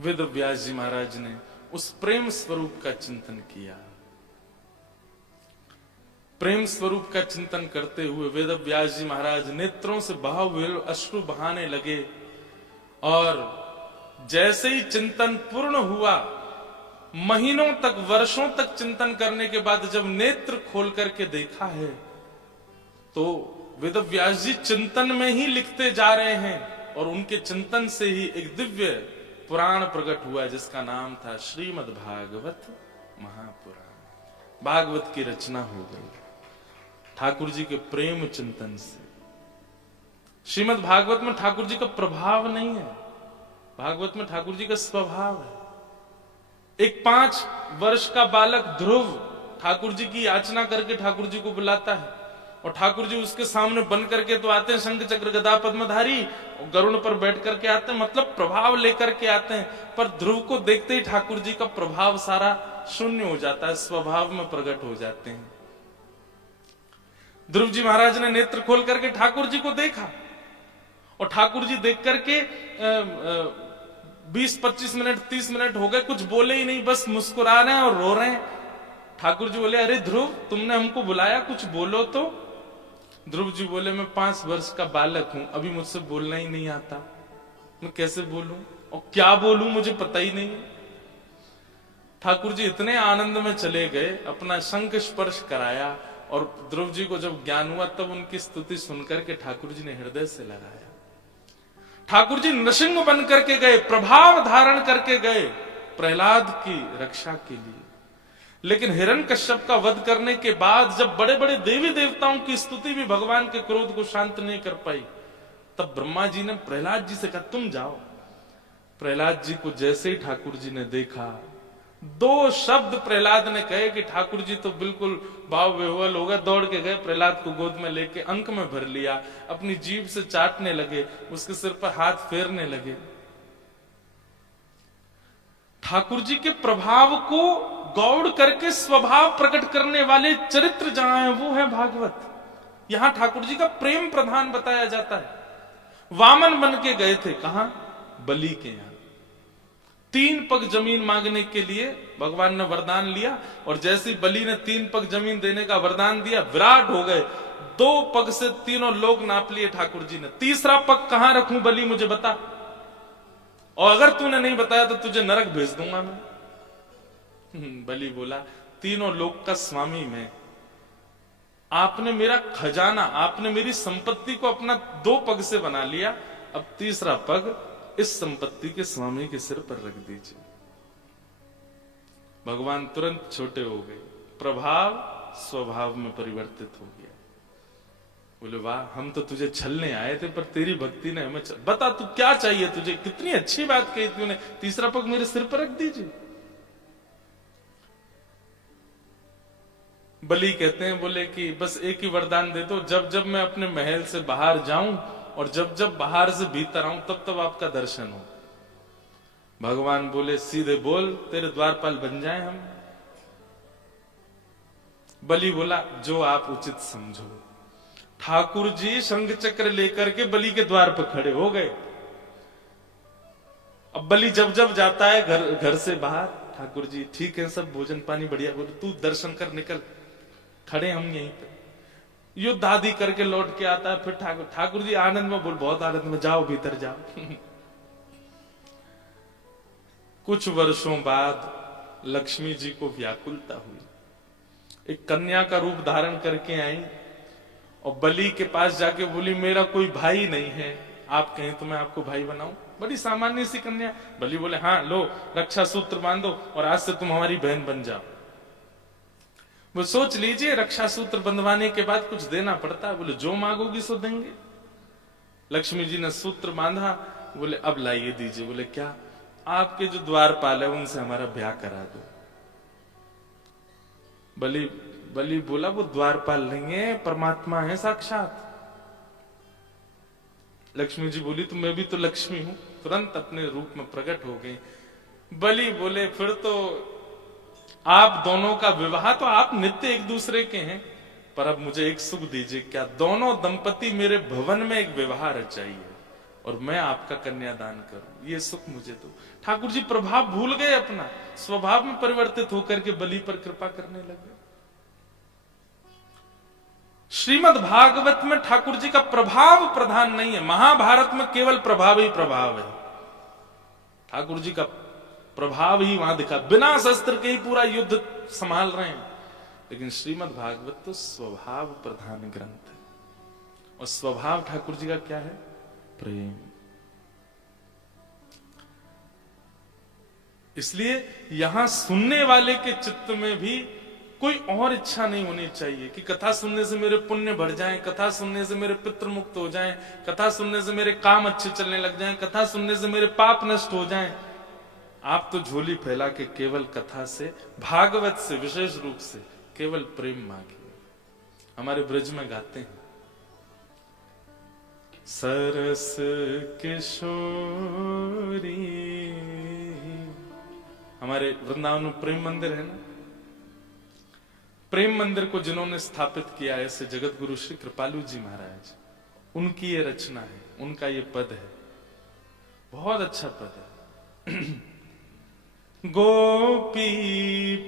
वेद व्यास जी महाराज ने उस प्रेम स्वरूप का चिंतन किया। प्रेम स्वरूप का चिंतन करते हुए वेद व्यास जी महाराज नेत्रों से बहाव हुए अश्रु बहाने लगे, और जैसे ही चिंतन पूर्ण हुआ, महीनों तक वर्षों तक चिंतन करने के बाद जब नेत्र खोल करके देखा है तो वेद व्यास जी चिंतन में ही लिखते जा रहे हैं, और उनके चिंतन से ही एक दिव्य पुराण प्रकट हुआ जिसका नाम था श्रीमद् भागवत महापुराण। भागवत की रचना हो गई ठाकुर जी के प्रेम चिंतन से। श्रीमद् भागवत में ठाकुर जी का प्रभाव नहीं है, भागवत में ठाकुर जी का स्वभाव है। एक 5 वर्ष का बालक ध्रुव ठाकुर जी की याचना करके ठाकुर जी को बुलाता है, और ठाकुर जी उसके सामने बन करके तो आते हैं, शंख चक्र गदा पद्मधारी, और गरुड़ पर बैठ करके आते हैं, मतलब प्रभाव लेकर के आते हैं। पर ध्रुव को देखते ही ठाकुर जी का प्रभाव सारा शून्य हो जाता है, स्वभाव में प्रकट हो जाते हैं। ध्रुव जी महाराज ने नेत्र खोल करके ठाकुर जी को देखा, और ठाकुर जी देख करके 20-25 मिनट 30 मिनट हो गए, कुछ बोले ही नहीं, बस मुस्कुरा रहे हैं और रो रहे हैं। ठाकुर जी बोले, अरे ध्रुव, तुमने हमको बुलाया, कुछ बोलो तो। ध्रुव जी बोले, मैं 5 वर्ष का बालक हूं, अभी मुझसे बोलना ही नहीं आता, मैं कैसे बोलूं और क्या बोलूं, मुझे पता ही नहीं। ठाकुर जी इतने आनंद में चले गए, अपना शंख स्पर्श कराया, और ध्रुव जी को जब ज्ञान हुआ तब उनकी स्तुति सुनकर के ठाकुर जी ने हृदय से लगाया। ठाकुर जी नृसिंह बन करके गए, प्रभाव धारण करके गए प्रहलाद की रक्षा के लिए। लेकिन हिरण्यकश्यप का वध करने के बाद जब बड़े बड़े देवी देवताओं की स्तुति भी भगवान के क्रोध को शांत नहीं कर पाई, तब ब्रह्मा जी ने प्रहलाद जी से कहा, तुम जाओ। प्रहलाद जी को जैसे ही ठाकुर जी ने देखा, 2 शब्द प्रहलाद ने कहे कि ठाकुर जी तो बिल्कुल भाव विह्वल हो गए, दौड़ के गए, प्रहलाद को गोद में लेके अंक में भर लिया, अपनी जीभ से चाटने लगे, उसके सिर पर हाथ फेरने लगे। ठाकुर जी के प्रभाव को गौड़ करके स्वभाव प्रकट करने वाले चरित्र जहां है वो है भागवत। यहां ठाकुर जी का प्रेम प्रधान बताया जाता है। वामन बन के गए थे, कहां? बलि के यहां। 3 पग जमीन मांगने के लिए भगवान ने वरदान लिया, और जैसे बलि ने 3 पग जमीन देने का वरदान दिया, विराट हो गए। 2 पग से तीनों लोग नाप लिए ठाकुर जी ने। तीसरा पग कहां रखूं बलि, मुझे बता, और अगर तूने नहीं बताया तो तुझे नरक भेज दूंगा मैं। बलि बोला, तीनों लोक का स्वामी मैं, आपने मेरा खजाना, आपने मेरी संपत्ति को अपना 2 पग से बना लिया, अब तीसरा पग इस संपत्ति के स्वामी के सिर पर रख दीजिए। भगवान तुरंत छोटे हो गए, प्रभाव स्वभाव में परिवर्तित हो गया। बोले, वाह, हम तो तुझे छलने आए थे, पर तेरी भक्ति ने हमें बता तू क्या चाहिए तुझे, कितनी अच्छी बात कही तूने, तीसरा पग मेरे सिर पर रख दीजिए। बलि कहते हैं, बोले कि बस एक ही वरदान दे दो, जब जब मैं अपने महल से बाहर जाऊं और जब जब बाहर से भीतर आऊं तब तब आपका दर्शन हो। भगवान बोले, सीधे बोल, तेरे द्वारपाल बन जाएं हम। बलि बोला, जो आप उचित समझो। ठाकुर जी शंख चक्र लेकर के बलि के द्वार पर खड़े हो गए। अब बलि जब जब जाता है घर से बाहर, ठाकुर जी ठीक है, सब भोजन पानी बढ़िया, बोले तू दर्शन कर, निकल, खड़े हम यहीं पे। युद्ध आदि करके लौट के आता है, फिर ठाकुर जी आनंद में बोल, बहुत आनंद में, जाओ भीतर जाओ। कुछ वर्षों बाद लक्ष्मी जी को व्याकुलता हुई, एक कन्या का रूप धारण करके आई, और बलि के पास जाके बोली, मेरा कोई भाई नहीं है, आप कहें तो मैं आपको भाई बनाऊं। बड़ी सामान्य सी कन्या। बलि बोले, हाँ लो, रक्षा सूत्र बांधो और आज से तुम हमारी बहन बन जाओ। वो सोच लीजिए, रक्षा सूत्र बंधवाने के बाद कुछ देना पड़ता है। बोले, जो मांगोगी सो देंगे। लक्ष्मी जी ने सूत्र बांधा, बोले अब लाइए दीजिए। बोले क्या? आपके जो द्वारपाल है उनसे हमारा ब्याह करा दो। बलि बोला वो द्वारपाल नहीं है, परमात्मा है साक्षात। लक्ष्मी जी बोली तो मैं भी तो लक्ष्मी हूं, तुरंत अपने रूप में प्रकट हो गई। बलि बोले फिर तो आप दोनों का विवाह, तो आप नित्य एक दूसरे के हैं, पर अब मुझे एक सुख दीजिए, क्या दोनों दंपति मेरे भवन में एक विवाह रचाइए और मैं आपका कन्यादान करूं, ये सुख मुझे दो। ठाकुर जी प्रभाव भूल गए, अपना स्वभाव में परिवर्तित होकर के बलि पर कृपा करने लगे। श्रीमद् भागवत में ठाकुर जी का प्रभाव प्रधान नहीं है, महाभारत में केवल प्रभाव ही प्रभाव है। ठाकुर जी का प्रभाव ही वहां दिखा, बिना शस्त्र के ही पूरा युद्ध संभाल रहे हैं। लेकिन श्रीमद् भागवत तो स्वभाव प्रधान ग्रंथ है, और स्वभाव ठाकुर जी का क्या है? प्रेम। इसलिए यहां सुनने वाले के चित्त में भी कोई और इच्छा नहीं होनी चाहिए कि कथा सुनने से मेरे पुण्य बढ़ जाएं, कथा सुनने से मेरे पितृ मुक्त हो जाएं, कथा सुनने से मेरे काम अच्छे चलने लग जाएं, कथा सुनने से मेरे पाप नष्ट हो जाएं। आप तो झोली फैला के केवल कथा से, भागवत से विशेष रूप से केवल प्रेम मांगिए। हमारे ब्रज में गाते हैं, सरस किशोरी। हमारे वृंदावन में प्रेम मंदिर है ना, प्रेम मंदिर को जिन्होंने स्थापित किया ऐसे जगत गुरु श्री कृपालु जी महाराज, उनकी ये रचना है, उनका ये पद है, बहुत अच्छा पद है। गोपी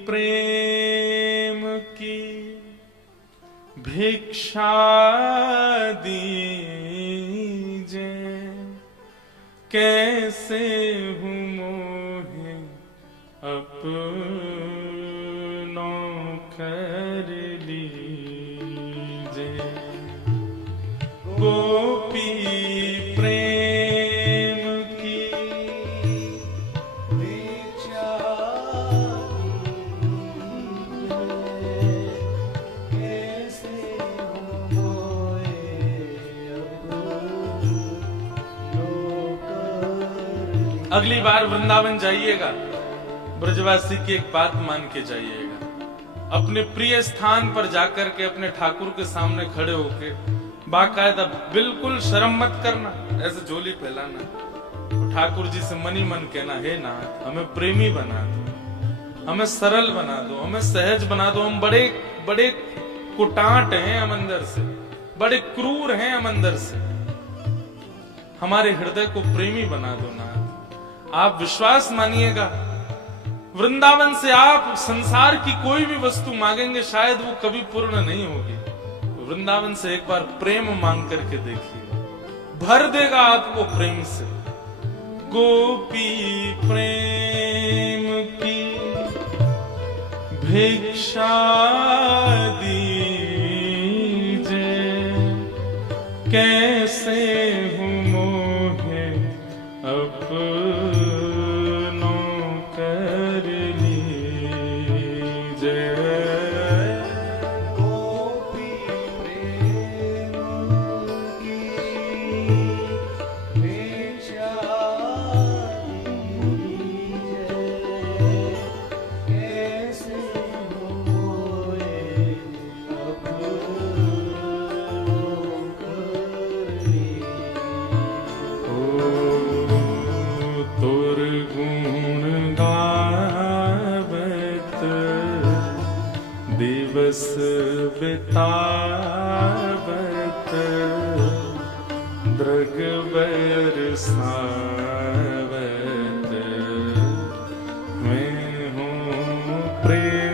प्रेम की भिक्षा दीजे, कैसे हूँ मोहे अपनों कर लीजे। गोपी प्रेम की भिक्षा दीजे, कैसे हूँ मोहे अपनों कर लीजे। अगली बार वृंदावन जाइएगा, ब्रजवासी की एक बात मान के जाइएगा, अपने प्रिय स्थान पर जाकर के अपने ठाकुर के सामने खड़े होके बाकायदा बिल्कुल शर्म मत करना, ऐसे झोली फैलाना, तो ठाकुर जी से मनी मन कहना, हे नाथ हमें प्रेमी बना दो, हमें सरल बना दो, हमें सहज बना दो। हम बड़े बड़े कुटाट हैं हम अंदर से, बड़े क्रूर हैं हम अंदर से, हमारे हृदय को प्रेमी बना दो नाथ। आप विश्वास मानिएगा, वृंदावन से आप संसार की कोई भी वस्तु मांगेंगे शायद वो कभी पूर्ण नहीं होगी। तो वृंदावन से एक बार प्रेम मांग करके देखिए, भर देगा आपको प्रेम से। गोपी प्रेम की भिक्षा दीजे, कैसे हूँ मोहे अपनों कर लीजे। गोपी प्रेम की भिक्षा दीजे, कैसे हूँ मोहे अपनों कर लीजे। तोर गुण गावत दिवस बितावत, दृग बरसावत, मैं हूँ प्रेम